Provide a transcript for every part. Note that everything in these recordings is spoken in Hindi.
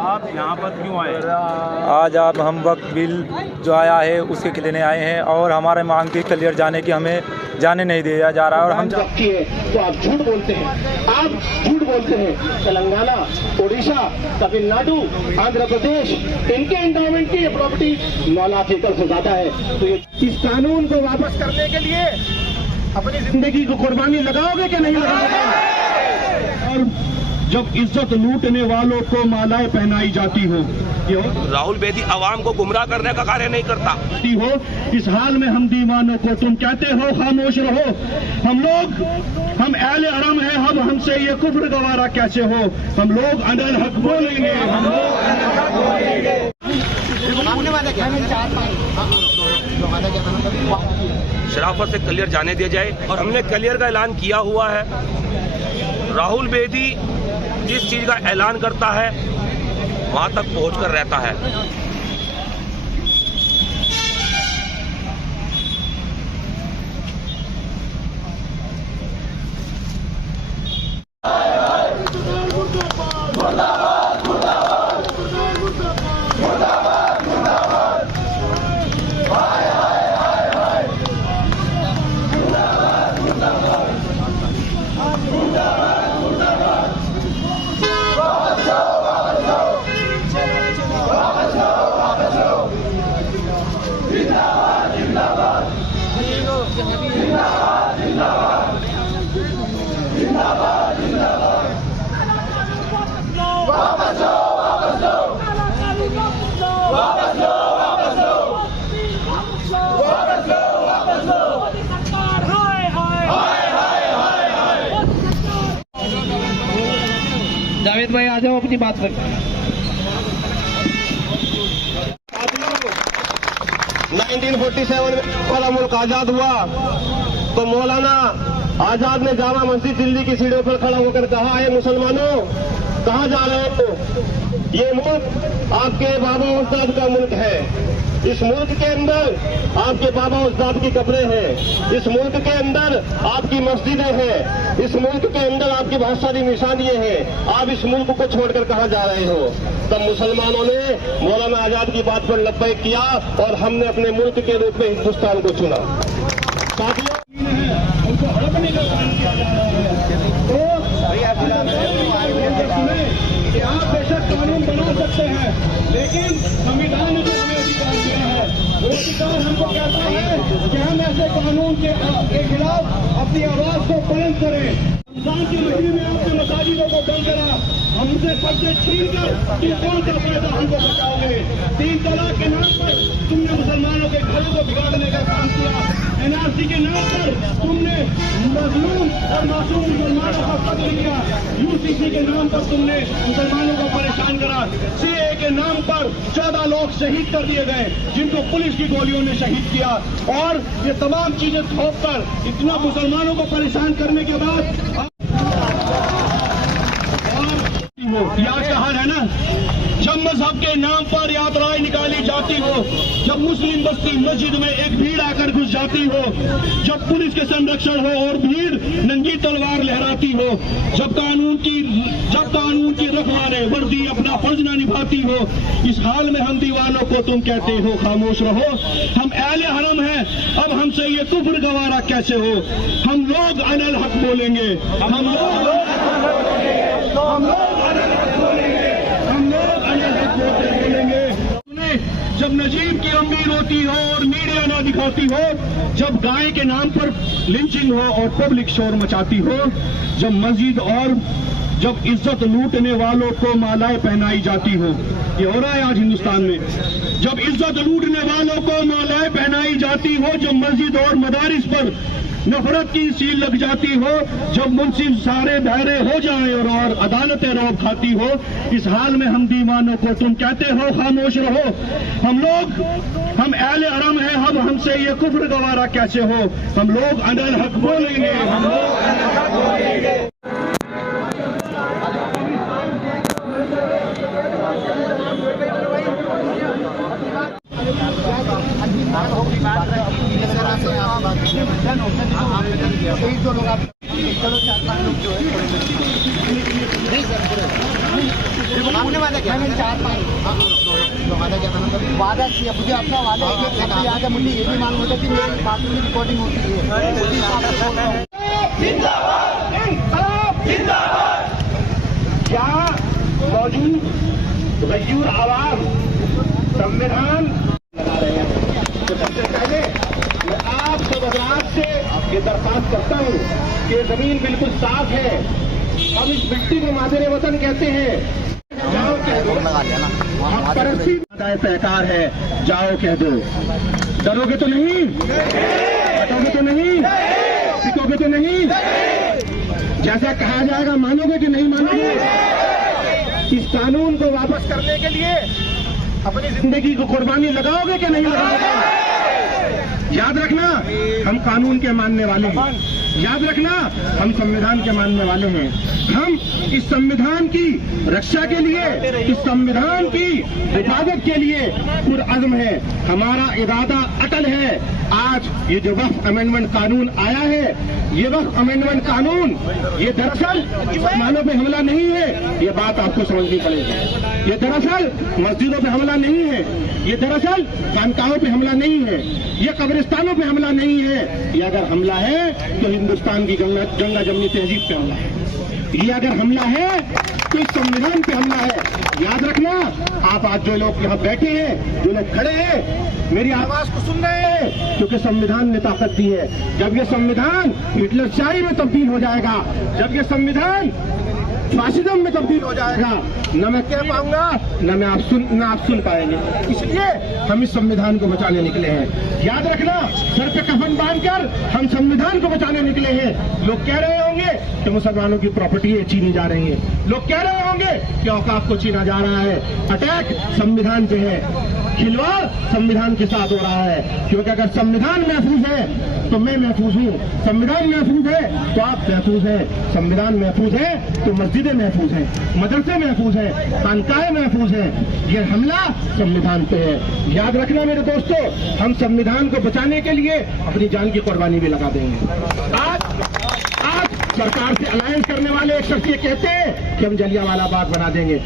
आप यहाँ पर क्यों आए? आज आप हम वक्त बिल जो आया है उसके लेने आए हैं और हमारे मांग की क्लियर जाने की हमें जाने नहीं दिया जा रहा है। और हम रखी है तो आप झूठ बोलते हैं, आप झूठ बोलते हैं। तेलंगाना, उड़ीसा, तमिलनाडु, आंध्र प्रदेश, इनके एंडोमेंट की प्रॉपर्टी 9 लाख एकड़ से ज्यादा है। तो इस कानून को वापस करने के लिए अपनी जिंदगी को कुर्बानी लगाओगे कि नहीं लगाओगे? और जब इज्जत लूटने वालों को मालाएं पहनाई जाती हो, राहुल बेदी आवाम को गुमराह करने का कार्य नहीं करता हो, इस हाल में हम दीवानों को तुम कहते हो खामोश रहो। हम अहले हरम हैं, हम हमसे ये कुफ्र गवारा कैसे हो? हम लोग अनल हक बोलेंगे, हम लोग अनल हक बोलेंगे। शराफत से क्लियर जाने दिया जाए और हमने क्लियर का ऐलान किया हुआ है। राहुल बेदी जिस चीज का ऐलान करता है वहां तक पहुंचकर रहता है। जावेद भाई आ जाओ, अपनी बात रखें। 1947 में हमारा मुल्क आजाद हुआ तो मौलाना आजाद ने जामा मस्जिद दिल्ली की सीढ़ियों पर खड़ा होकर कहा है, मुसलमानों कहाँ जा रहे हो? ये मुल्क आपके बाबा उस्ताद का मुल्क है। इस मुल्क के अंदर आपके बाबा उस्ताद की कब्रें हैं। इस मुल्क के अंदर आपकी मस्जिदें हैं। इस मुल्क के अंदर आपकी बहुत सारी निशानियां हैं। आप इस मुल्क को छोड़कर कहाँ जा रहे हो? तब मुसलमानों ने मौलाना आजाद की बात पर लब्बैक किया और हमने अपने मुल्क के रूप में हिंदुस्तान को चुना। साथियों, उनको हड़प नहीं किया जा रहा है। कि आप बेशक कानून बना सकते हैं, लेकिन संविधान ने जो हमें अधिकार दिया है वो अधिकार हमको कहता है कि हम ऐसे कानून के खिलाफ अपनी आवाज को बुलंद करें। रमजान के महीने में आपने मसाजिदों को बंद करा, हमसे पर्दे छीन कर तुम कौन सा फायदा हमको बचाओगे? 3 तलाक के नाम पर तुमने मुसलमानों के घरों को बिगाड़ने का काम किया। NRC के नाम पर तुमने मजलूम और मासूम मुसलमानों का कत्ल किया। UCC के नाम पर तुमने मुसलमानों को परेशान करा। CAA के नाम पर 14 लोग शहीद कर दिए गए, जिनको पुलिस की गोलियों ने शहीद किया। और ये तमाम चीजें थोप कर इतना मुसलमानों को परेशान करने के बाद याद का हाल है ना, जब मजहब के नाम पर यात्राएं निकाली जाती हो, जब मुस्लिम बस्ती मस्जिद में एक भीड़ आकर घुस जाती हो, जब पुलिस के संरक्षण हो और भीड़ नंगी तलवार लहराती हो, जब कानून की रखवाले वर्दी अपना फर्ज न निभाती हो, इस हाल में हम दीवानों को तुम कहते हो खामोश रहो। हम अहले हरम हैं, अब हमसे ये कुफ्र गवारा कैसे हो? हम लोग अनल हक बोलेंगे, हम लोग जब नजीब की अम्मी रोती हो और मीडिया न दिखाती हो, जब गाय के नाम पर लिंचिंग हो और पब्लिक शोर मचाती हो, जब मस्जिद और जब इज्जत लूटने वालों को मालाएं पहनाई जाती हो, ये हो रहा है आज हिंदुस्तान में। जब इज्जत लूटने वालों को मालाएं पहनाई जाती हो, जब मस्जिद और मदारिस पर नफरत की सील लग जाती हो, जब मुंसिफ सारे बहरे हो जाएं और अदालतें रौब खाती हो, इस हाल में हम दीवानों को तुम कहते हो खामोश रहो। हम अहले हरम हैं, हम हमसे ये कुफ्र गवारा कैसे हो? हम लोग अनल हक बोलेंगे, हम लोग अनल हक बोलेंगे। जो लोग आप चलो 4-5 लोग जो है आपने वादा किया, मैंने 4-5 वादा किया था, वादा किया, मुझे अपना वादा है, याद है, मुझे ये भी मालूम होता कि मेरी बात में रिकॉर्डिंग होती है। क्या मौजूद गयूर आवाम संविधान लगा रहे हैं? तो सबसे पहले मैं आप सब हजरात से ये दरख्वास्त करता हूँ कि जमीन बिल्कुल साफ है, हम इस मिट्टी को मादरे वतन कहते हैं। जाओ कह दो, परस्ती पैकार है, जाओ कह दो। डरोगे तो नहीं, हटोगे तो नहीं, पिटोगे तो नहीं, जैसा कहा जाएगा मानोगे कि नहीं मानोगे? इस कानून को वापस करने के लिए अपनी जिंदगी को कुर्बानी लगाओगे कि नहीं लगाओगे? याद रखना, हम कानून के मानने वाले हैं। याद रखना, हम संविधान के मानने वाले हैं। हम इस संविधान की रक्षा के लिए, इस संविधान की हिफाजत के लिए पुरअज़्म है। हमारा इरादा अटल है। आज ये जो वक्फ अमेंडमेंट कानून आया है, ये वक्फ अमेंडमेंट कानून ये दरअसल मुसलमानों पे हमला नहीं है, ये बात आपको समझनी पड़ेगी। ये दरअसल मस्जिदों पे हमला नहीं है, ये दरअसल खानकाहों पे हमला नहीं है, ये कब्रिस्तानों पे हमला नहीं है। ये अगर हमला है तो हिंदुस्तान की गंगा जमनी तहजीब पे हमला है। ये अगर हमला है तो इस संविधान पे हमला है। याद रखना, आप आज जो लोग यहाँ बैठे हैं, जो लोग खड़े हैं, मेरी आवाज को सुन रहे हैं, क्योंकि संविधान ने ताकत दी है। जब ये संविधान हिटलर शाही में तब्दील हो जाएगा, जब ये संविधान फासिज्म में तब्दील हो जाएगा, न मैं कह पाऊंगा, न आप सुन पाएंगे। इसलिए हम इस संविधान को बचाने निकले हैं। याद रखना, सर पे कफन बांधकर हम संविधान को बचाने निकले हैं। लोग कह रहे होंगे कि मुसलमानों की प्रॉपर्टी छीनी जा रही है, लोग कह रहे होंगे कि औकाफ को छीना जा रहा है। अटैक संविधान पे है, खिलवाड़ संविधान के साथ हो रहा है। क्योंकि अगर संविधान महफूज है तो मैं महफूज हूँ, संविधान महफूज है तो आप महफूज हैं, संविधान महफूज है तो मस्जिदें महफूज हैं, मदरसे महफूज हैं, खानकाहें महफूज हैं। ये हमला संविधान पे है। याद रखना मेरे दोस्तों, हम संविधान को बचाने के लिए अपनी जान की कुर्बानी भी लगा देंगे। आज सरकार से अलायंस करने वाले एक शख्स ये कहते हैं कि हम जलियांवाला बाग बना देंगे।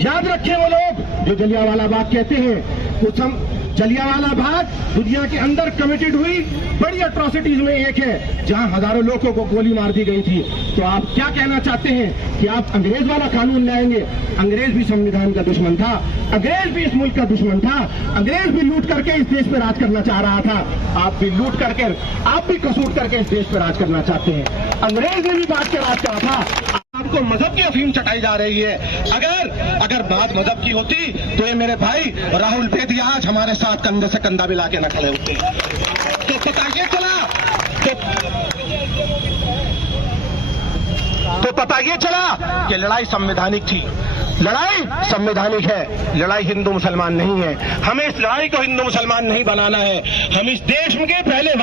याद रखें, वो लोग जो जलियांवाला बाग कहते हैं, कुछ हम जलियांवाला बाग दुनिया के अंदर कमिटेड हुई बड़ी एट्रोसिटीज में एक है, जहां हजारों लोगों को गोली मार दी गई थी। तो आप क्या कहना चाहते हैं कि आप अंग्रेज वाला कानून लाएंगे? अंग्रेज भी संविधान का दुश्मन था, अंग्रेज भी इस मुल्क का दुश्मन था, अंग्रेज भी लूट करके इस देश पे राज करना चाह रहा था। आप भी लूट करके, आप भी कसूट करके इस देश पे राज करना चाहते हैं। अंग्रेज ने भी बात के राज करा था। आपको मजहब की अफीम चटाई जा रही है। अगर बात मजहब की होती तो ये मेरे भाई राहुल बेदी आज हमारे साथ कंधे से कंधा मिला के न खड़े होते। तो पता ये चला कि लड़ाई संवैधानिक थी। लड़ाई संवैधानिक है, लड़ाई हिंदू मुसलमान नहीं है। हमें इस लड़ाई को हिंदू मुसलमान नहीं बनाना है। हम इस देश के पहले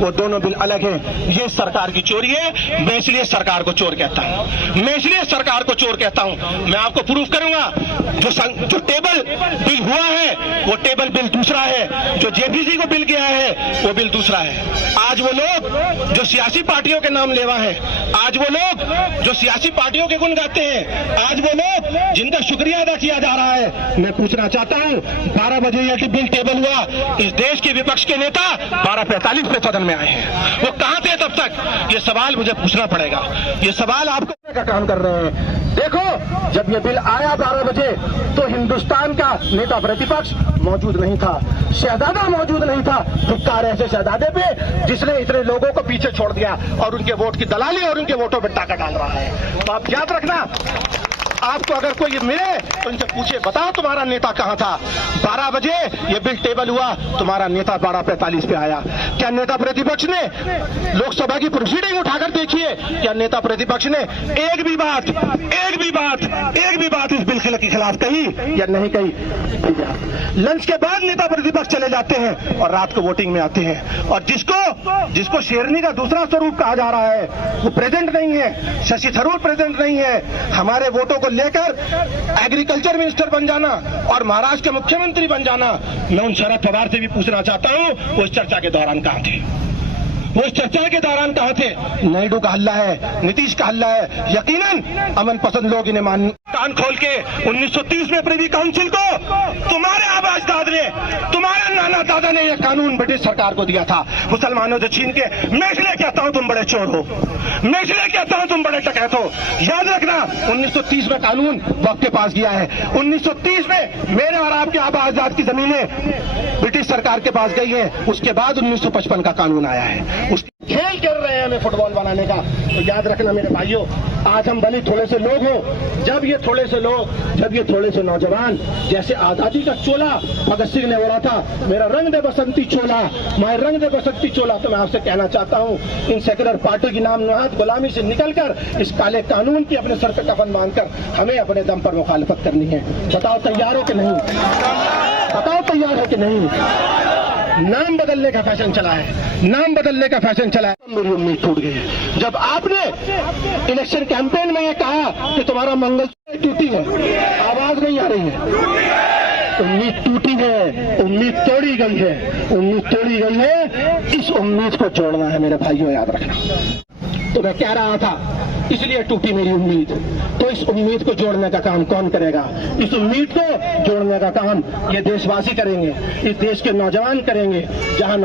वो दोनों बिल अलग हैं। ये सरकार की चोरी है, मैं इसलिए सरकार को चोर कहता हूँ, मैं इसलिए सरकार को चोर कहता हूँ। मैं आपको प्रूफ करूंगा, जो टेबल बिल हुआ है वो टेबल बिल दूसरा है, जो जेपीसी को बिल गया है वो बिल दूसरा है। आज वो लोग जो सियासी पार्टियों के नाम लेवा है, आज वो लोग जो सियासी पार्टियों के गुण गाते हैं, आज वो लोग जिनका शुक्रिया अदा किया जा रहा है। मैं पूछना चाहता हूँ, 12 बजे यह बिल टेबल हुआ, इस देश के विपक्ष के नेता 12:45 पे सदन में आए हैं। वो कहां थे तब तक? ये सवाल मुझे पूछना पड़ेगा। ये सवाल आपको का काम कर रहे हैं। देखो, जब ये बिल आया 12 बजे तो हिंदुस्तान का नेता प्रतिपक्ष मौजूद नहीं था, शहजादा मौजूद नहीं था। धिक्कार ऐसे शहजादे पे जिसने इतने लोगों को पीछे छोड़ दिया और उनके वोट की दलाली और उनके वोटों पर टाका डाल रहा है। तो आप याद रखना, आपको अगर कोई मिले तो इनसे पूछे, बताओ तुम्हारा नेता कहां था? 12 बजे ये बिल टेबल हुआ, तुम्हारा नेता 12:45 पे आया। क्या नेता प्रतिपक्ष ने लोकसभा की प्रोसीडिंग उठाकर देखिए, क्या नेता प्रतिपक्ष ने एक भी बात इस बिल के खिलाफ कही या नहीं कही? लंच के बाद नेता प्रतिपक्ष चले जाते हैं और रात को वोटिंग में आते हैं, और जिसको शेरनी का दूसरा स्वरूप कहा जा रहा है वो प्रेजेंट नहीं है, शशि थरूर प्रेजेंट नहीं है। हमारे वोटों को लेकर एग्रीकल्चर मिनिस्टर बन जाना और महाराष्ट्र के मुख्यमंत्री बन जाना, मैं उन शरद पवार से भी पूछना चाहता हूं, वो इस चर्चा के दौरान कहां थे? वो इस चर्चा के दौरान कहां थे? नायडू का हल्ला है, नीतीश का हल्ला है, यकीनन अमन पसंद लोग इन्हें मान कान खोल के 1930 में प्रिवी काउंसिल को तुम्हारे आबा अजदाद ने, तुम्हारे नाना दादा ने यह कानून ब्रिटिश सरकार को दिया था मुसलमानों से छीन के। मैं इसलिए कहता हूं तुम बड़े चोर हो, मैं इसलिए कहता हूं तुम बड़े डकैत हो। याद रखना 1930 में कानून वक्त के पास गया है। 1930 में मेरे और आपके आबा अजदाद की जमीनें ब्रिटिश सरकार के पास गई है। उसके बाद 1955 का कानून आया है। उस खेल कर रहे हैं हमें फुटबॉल बनाने का। तो याद रखना मेरे भाइयों, आज हम भले थोड़े से लोग हों, जब ये थोड़े से नौजवान, जैसे आजादी का चोला भगत सिंह ने बोला था, मेरा रंग दे बसंती चोला, मैं रंग दे बसंती चोला। तो मैं आपसे कहना चाहता हूं, इन सेक्युलर पार्टी की नाम नहाद गुलामी से निकलकर इस काले कानून की अपने सर पे कफन बांधकर हमें अपने दम पर मुखालफत करनी है। बताओ तैयार हो कि नहीं? बताओ तैयार हो कि नहीं? नाम बदलने का फैशन चला है, नाम बदलने का फैशन चला है। मेरी उम्मीद टूट गई है जब आपने इलेक्शन कैंपेन में ये कहा कि तुम्हारा मंगलसूत्र टूटी है, आवाज नहीं आ रही है। उम्मीद टूटी है, उम्मीद तोड़ी गई है, उम्मीद तोड़ी गई है। इस उम्मीद को जोड़ना है मेरे भाइयों, याद रखना। तो मैं कह रहा था, इसलिए टूटी मेरी उम्मीद। तो इस उम्मीद को जोड़ने का काम कौन करेगा? इस उम्मीद को जोड़ने का काम ये देशवासी करेंगे, इस देश के नौजवान करेंगे। जहां